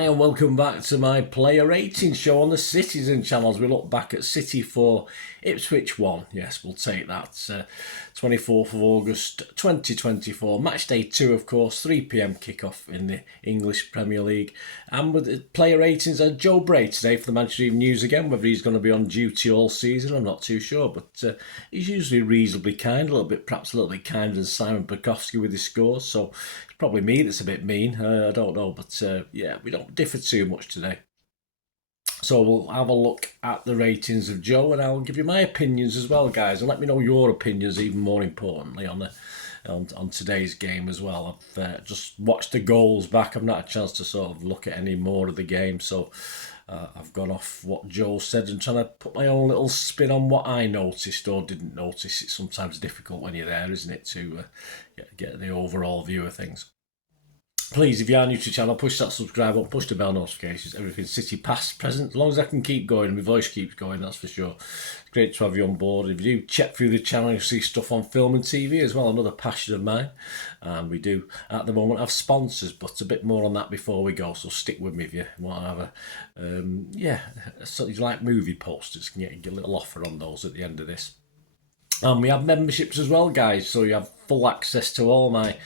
Hi and welcome back to my player rating show on the Citizen channel as we look back at City 4, Ipswich 1. Yes, we'll take that. 24th of August 2024. Match day 2, of course, 3 p.m. kickoff in the English Premier League. And with the player ratings are Joe Bray today for the Manchester Evening News again. Whether he's going to be on duty all season, I'm not too sure. But he's usually reasonably kind, perhaps a little bit kinder than Simon Bukowski with his scores. So it's probably me that's a bit mean. I don't know. But yeah, we don't differ too much today. So we'll have a look at the ratings of Joe, and I'll give you my opinions as well, guys, and let me know your opinions. Even more importantly, on today's game as well. I've just watched the goals back. I've not had a chance to sort of look at any more of the game, so I've gone off what Joe said and trying to put my own little spin on what I noticed or didn't notice. It's sometimes difficult when you're there, isn't it, to get the overall view of things. Please, if you are new to the channel, push that subscribe button, push the bell notifications, everything City past, present, as long as I can keep going and my voice keeps going, that's for sure. It's great to have you on board. If you do check through the channel, you'll see stuff on film and TV as well, another passion of mine. And we do, at the moment, have sponsors, but a bit more on that before we go, so stick with me if you want to have something like movie posters, can get a little offer on those at the end of this. And we have memberships as well, guys, so you have full access to all my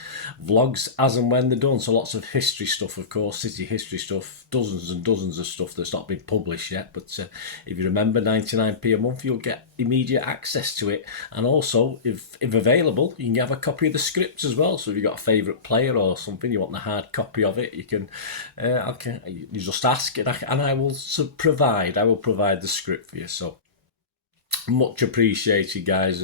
vlogs as and when they're done. So lots of history stuff, of course, City history stuff, dozens and dozens of stuff that's not been published yet. But if you remember, 99p a month, you'll get immediate access to it. And also, if available, you can have a copy of the script as well. So if you've got a favourite player or something, you want the hard copy of it, you can you just ask, and I will provide. I will provide the script for you. So much appreciated, guys.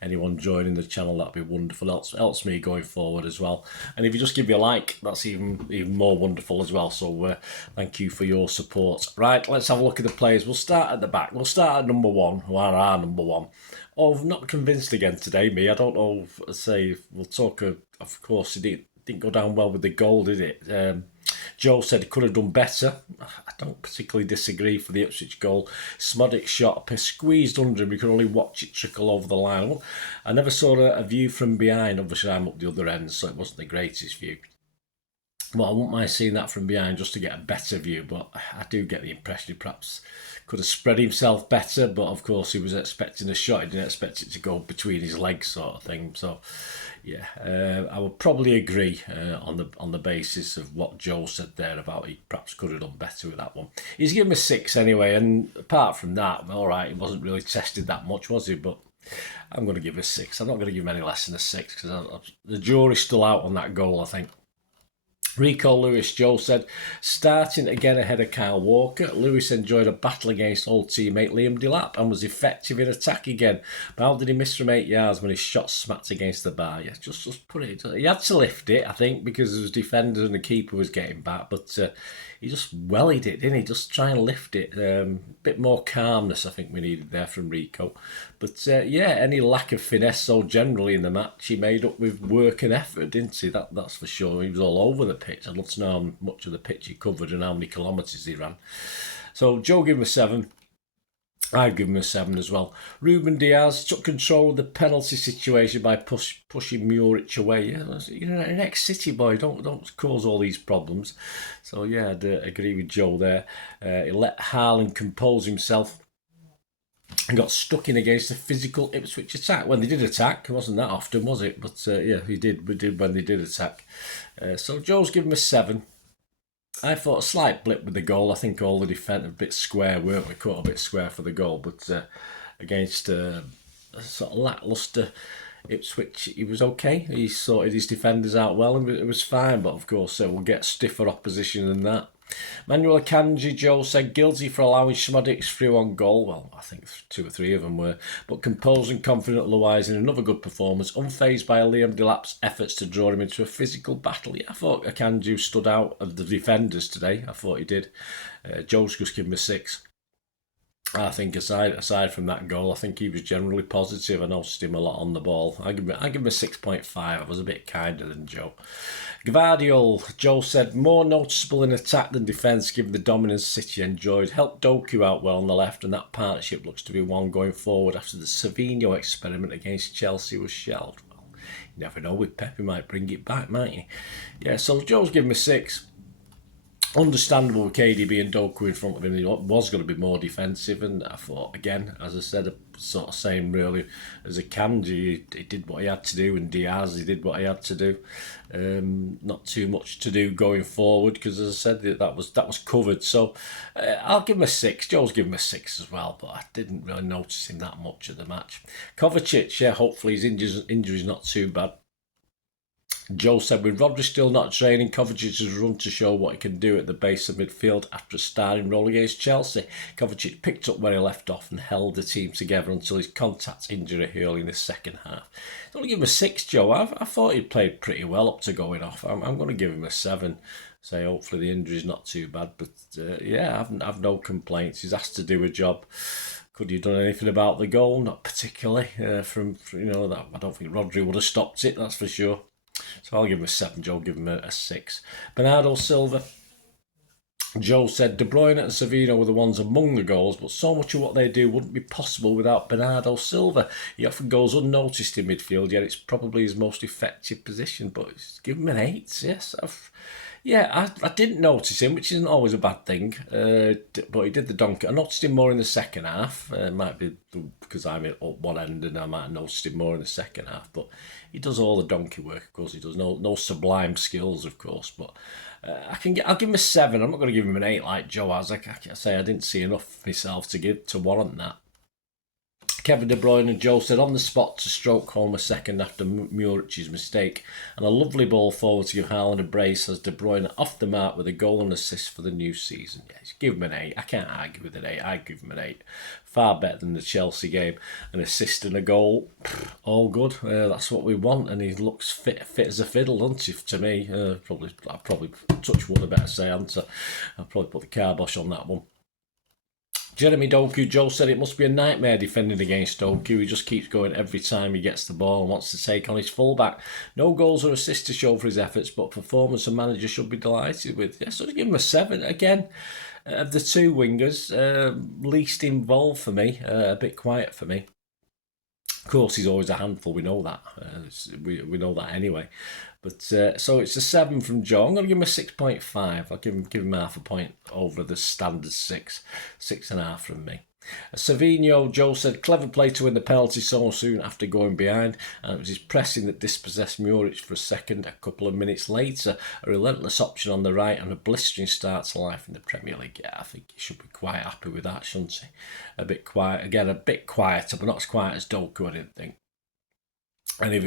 Anyone joining the channel, that'd be wonderful. Helps me going forward as well. And if you just give me a like, that's even more wonderful as well. So thank you for your support. Right, let's have a look at the players. We'll start at the back. We'll start at number one. Our number one. Oh, I'm not convinced again today, me. I don't know. Say we'll talk. Of course, it didn't go down well with the goal, did it? Joe said he could have done better. I don't particularly disagree for the Ipswich goal. Smodic shot, squeezed under him. You could only watch it trickle over the line. I never saw a view from behind. Obviously, I'm up the other end, so it wasn't the greatest view. Well, I wouldn't mind seeing that from behind just to get a better view, but I do get the impression he perhaps could have spread himself better, but of course he was expecting a shot. He didn't expect it to go between his legs sort of thing. So, yeah, I would probably agree on the basis of what Joe said there about he perhaps could have done better with that one. He's given me 6 anyway, and apart from that, all right, he wasn't really tested that much, was he? But I'm going to give him a 6. I'm not going to give him any less than a 6 because the jury's still out on that goal, I think. Rico Lewis, Joe said, starting again ahead of Kyle Walker. Lewis enjoyed a battle against old teammate Liam Delap and was effective in attack again. But how did he miss from 8 yards when his shot smacked against the bar? Yeah, just put it. He had to lift it, I think, because his defender and the keeper was getting back. But he just wellied it, didn't he? Just try and lift it. Bit more calmness, I think we needed there from Rico. But yeah, any lack of finesse so generally in the match, he made up with work and effort, didn't he? That's for sure. He was all over the pitch. I'd love to know how much of the pitch he covered and how many kilometres he ran. So Joe gave him a 7. I'd give him a 7 as well. Ruben Diaz took control of the penalty situation by pushing Muric away. Yeah, you're an ex-City boy. Don't cause all these problems. So yeah, I'd agree with Joe there. He let Haaland compose himself and got stuck in against a physical Ipswich attack. When they did attack, it wasn't that often, was it? But yeah, we did when they did attack. So Joe's given him a 7. I thought a slight blip with the goal. I think all the defence a bit square, weren't we? Caught a bit square for the goal, but against a sort of lacklustre Ipswich, he was okay. He sorted his defenders out well, and it was fine. But of course, we'll get stiffer opposition than that. Manuel Akanji, Joe said, guilty for allowing Schmodic through on goal. Well, I think 2 or 3 of them were. But composed and confident otherwise in another good performance, unfazed by Liam Delap's efforts to draw him into a physical battle. Yeah, I thought Akanji stood out of the defenders today. I thought he did. Joe's just given him a 6. I think aside from that goal, I think he was generally positive. I noticed him a lot on the ball. I give him a 6.5. I was a bit kinder than Joe. Gvardiol, Joe said, more noticeable in attack than defence given the dominance City enjoyed. Helped Doku out well on the left, and that partnership looks to be one going forward after the Savinho experiment against Chelsea was shelved. Well, you never know, with Pep he might bring it back, might he? Yeah, so Joe's given me 6. Understandable with KDB and Doku in front of him. He was going to be more defensive, and I thought, again, as I said, sort of same really as a Kanji. He did what he had to do, and Diaz, he did what he had to do. Not too much to do going forward because, as I said, that was covered. So I'll give him a 6. Joe's given him a 6 as well, but I didn't really notice him that much at the match. Kovacic, yeah, hopefully his injury's not too bad. Joe said, with Rodri still not training, Kovacic has run to show what he can do at the base of midfield after a starting role against Chelsea. Kovacic picked up where he left off and held the team together until his contact injury early in the second half. I'm going to give him a 6, Joe. I thought he played pretty well up to going off. I'm going to give him a 7. Say, hopefully the injury's not too bad. But yeah, I've no complaints. He's asked to do a job. Could he have done anything about the goal? Not particularly. From that, I don't think Rodri would have stopped it, that's for sure. So I'll give him a 7, Joe give him a 6. Bernardo Silva. Joe said De Bruyne and Savino were the ones among the goals, but so much of what they do wouldn't be possible without Bernardo Silva. He often goes unnoticed in midfield, yet it's probably his most effective position. But give him an 8, yes. I didn't notice him, which isn't always a bad thing, but he did the donkey. I noticed him more in the second half. It might be because I'm at one end and I might have noticed him more in the second half, but he does all the donkey work, of course. He does no sublime skills, of course, but I'll give him a 7. I'm not going to give him an 8 like Joe has. I say I didn't see enough myself to warrant that. Kevin De Bruyne and Joe said on the spot to stroke home a second after Muric's mistake, and a lovely ball forward to give Haaland a brace as De Bruyne off the mark with a goal and assist for the new season. Yes, give him an 8. I can't argue with an 8. I give him an 8. Far better than the Chelsea game. An assist and a goal, all good. That's what we want, and he looks fit as a fiddle, doesn't he? To me, I'll probably touch wood, I better say, answer. I'll probably put the kibosh on that one. Jeremy Doku, Joe said it must be a nightmare defending against Doku. He just keeps going every time he gets the ball and wants to take on his fullback. No goals or assists to show for his efforts, but performance and manager should be delighted with. Yeah, so I'd give him a 7. Again, of the two wingers, least involved for me, a bit quiet for me. Of course, he's always a handful. We know that. We know that anyway. But so it's a 7 from Joe. I'm going to give him a 6.5. I'll give him half a point over the standard 6, 6.5 from me. Savinho, Joe said, clever play to win the penalty so soon after going behind, and it was his pressing that dispossessed Muric for a second. A couple of minutes later, a relentless option on the right and a blistering start to life in the Premier League. Yeah, I think he should be quite happy with that, shouldn't he? A bit quiet, again, a bit quieter, but not as quiet as Doku, I didn't think. And he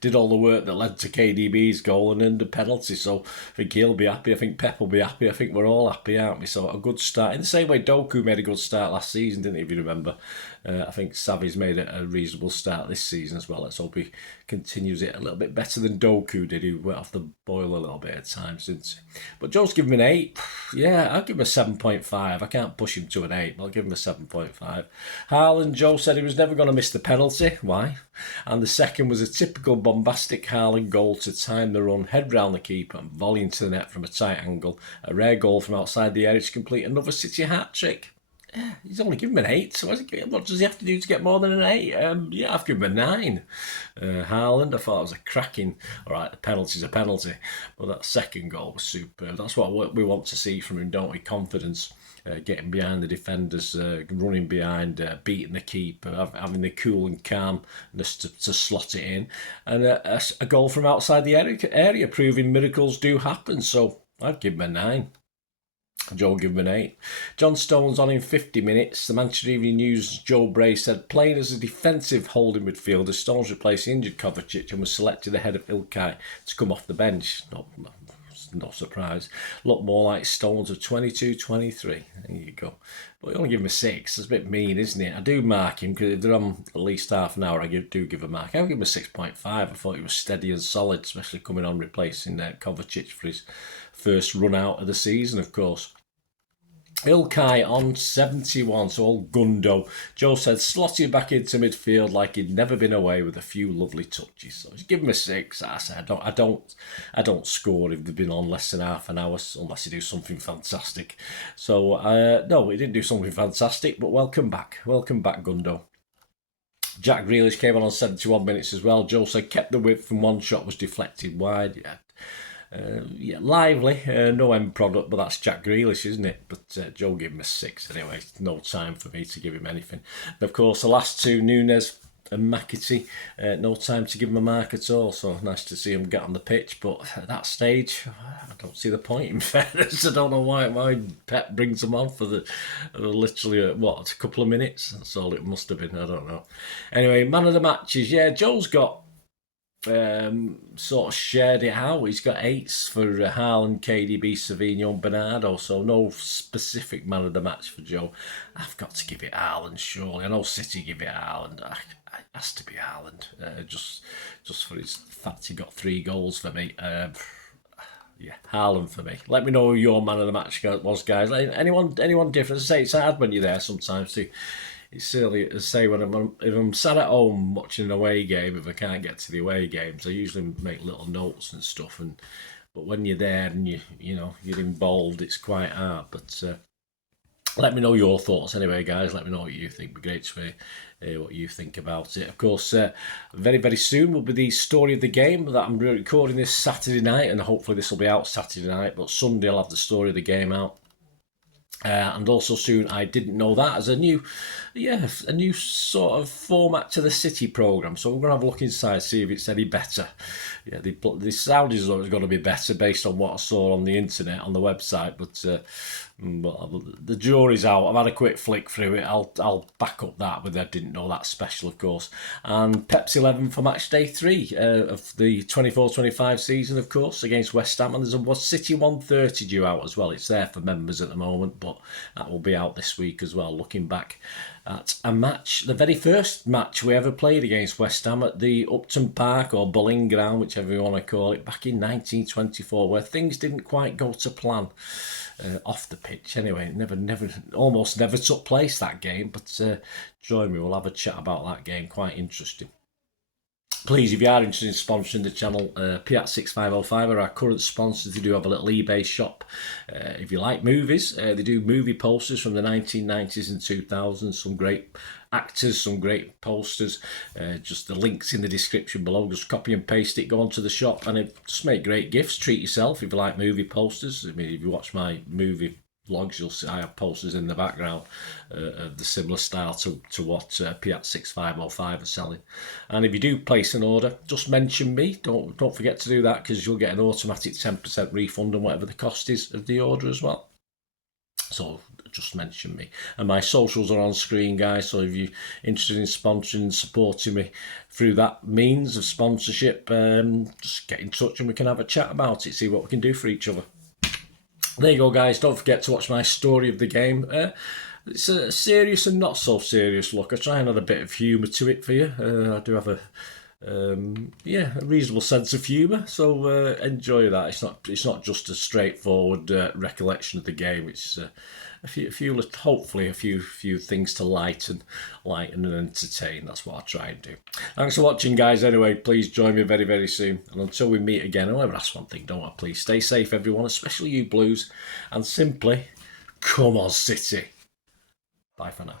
did all the work that led to KDB's goal and earned a penalty. So I think he'll be happy. I think Pep will be happy. I think we're all happy, aren't we? So a good start. In the same way Doku made a good start last season, didn't he, if you remember? I think Savi's made a reasonable start this season as well. Let's hope he continues it a little bit better than Doku did, who went off the boil a little bit at times, didn't he? But Joe's given him an 8. Yeah, I'll give him a 7.5. I can't push him to an 8, but I'll give him a 7.5. Haaland, Joe said he was never going to miss the penalty. Why? And the second was a typical bombastic Haaland goal to time the run, head round the keeper and volley into the net from a tight angle. A rare goal from outside the area to complete another City hat-trick. Yeah, he's only given him an 8, so what does he have to do to get more than an 8? Yeah, I've given him a 9. Haaland, I thought it was a cracking... Alright, the penalty's a penalty, but that second goal was superb. That's what we want to see from him, don't we? Confidence, getting behind the defenders, running behind, beating the keeper, having the cool and calmness to slot it in. And a goal from outside the area, proving miracles do happen, so I'd give him a 9. Joe give him an 8. John Stones on in 50 minutes. The Manchester Evening News' Joe Bray said, playing as a defensive holding midfielder, Stones replaced the injured Kovacic and was selected ahead of Ilkay to come off the bench. No surprise. Look more like Stones of 22-23. There you go. But you only give him a 6. That's a bit mean, isn't it? I do mark him because if they're on at least half an hour, I do give a mark. I'll give him a 6.5. I thought he was steady and solid, especially coming on replacing Kovacic for his first run out of the season, of course. Ilkay on 71, so old Gundo. Joe said, slotted back into midfield like he'd never been away with a few lovely touches. So just give him a 6. I said, I don't score if they've been on less than half an hour unless he do something fantastic. So no, he didn't do something fantastic, but welcome back, Gundo. Jack Grealish came on 71 minutes as well. Joe said, kept the width from one shot, was deflected wide. Yeah. Yeah, lively, no end product, but that's Jack Grealish, isn't it? But Joe gave him a 6 anyway. No time for me to give him anything. And of course, the last two, Nunes and McAtee, no time to give him a mark at all. So nice to see him get on the pitch, but at that stage, I don't see the point. In fairness, I don't know why Pep brings them on for the literally a couple of minutes. That's all it must have been. I don't know. Anyway, man of the matches. Yeah, Joe's got sort of shared it out. He's got 8s for Haaland, KDB, Savinho and Bernardo, so no specific man of the match for Joe. I've got to give it Haaland, surely. I know City give it Haaland. It has to be Haaland, just for his fact he got 3 goals for me. Yeah, Haaland for me. Let me know who your man of the match was, guys. Anyone different? Say it's hard when you're there sometimes too. It's silly to say if I'm sat at home watching an away game, if I can't get to the away games, I usually make little notes and stuff. But when you're there and you're involved, it's quite hard. But let me know your thoughts anyway, guys. Let me know what you think. It'd be great to hear what you think about it. Of course, very, very soon will be the story of the game that I'm recording this Saturday night, and hopefully this will be out Saturday night. But Sunday I'll have the story of the game out. And also soon, I didn't know that, as a new sort of format to the City programme. So we're going to have a look inside, see if it's any better. Yeah, the sound is always going to be better based on what I saw on the internet, on the website. But the jury's out. I've had a quick flick through it. I'll back up that, but I didn't know that special, of course. And Pep's 11 for match day 3 of the 24-25 season, of course, against West Ham. And there's a City 130 due out as well. It's there for members at the moment, but that will be out this week as well. Looking back at a match, the very first match we ever played against West Ham at the Upton Park or Boleyn Ground, whichever you want to call it, back in 1924, where things didn't quite go to plan. Off the pitch anyway, almost never took place, that game, but join me, we'll have a chat about that game, quite interesting. Please, if you are interested in sponsoring the channel, Piat6505 are our current sponsors. They do have a little eBay shop. If you like movies, they do movie posters from the 1990s and 2000s. Some great actors, some great posters. Just the links in the description below. Just copy and paste it, go onto the shop, and just make great gifts. Treat yourself if you like movie posters. I mean, if you watch my movie vlogs, you'll see I have posters in the background of the similar style to what Piat6505 are selling. And if you do place an order, just mention me. Don't forget to do that, because you'll get an automatic 10% refund on whatever the cost is of the order as well. So just mention me. And my socials are on screen, guys, so if you're interested in sponsoring, supporting me through that means of sponsorship, just get in touch and we can have a chat about it, see what we can do for each other. There you go, guys. Don't forget to watch my story of the game. It's a serious and not so serious look. I try and add a bit of humour to it for you. I do have a reasonable sense of humour, so enjoy that. It's not just a straightforward recollection of the game. It's hopefully a few things to lighten and entertain. That's what I try and do. Thanks for watching, guys. Anyway, please join me very, very soon. And until we meet again, I'll ever ask one thing, don't I? Please stay safe, everyone, especially you Blues. And simply, come on, City. Bye for now.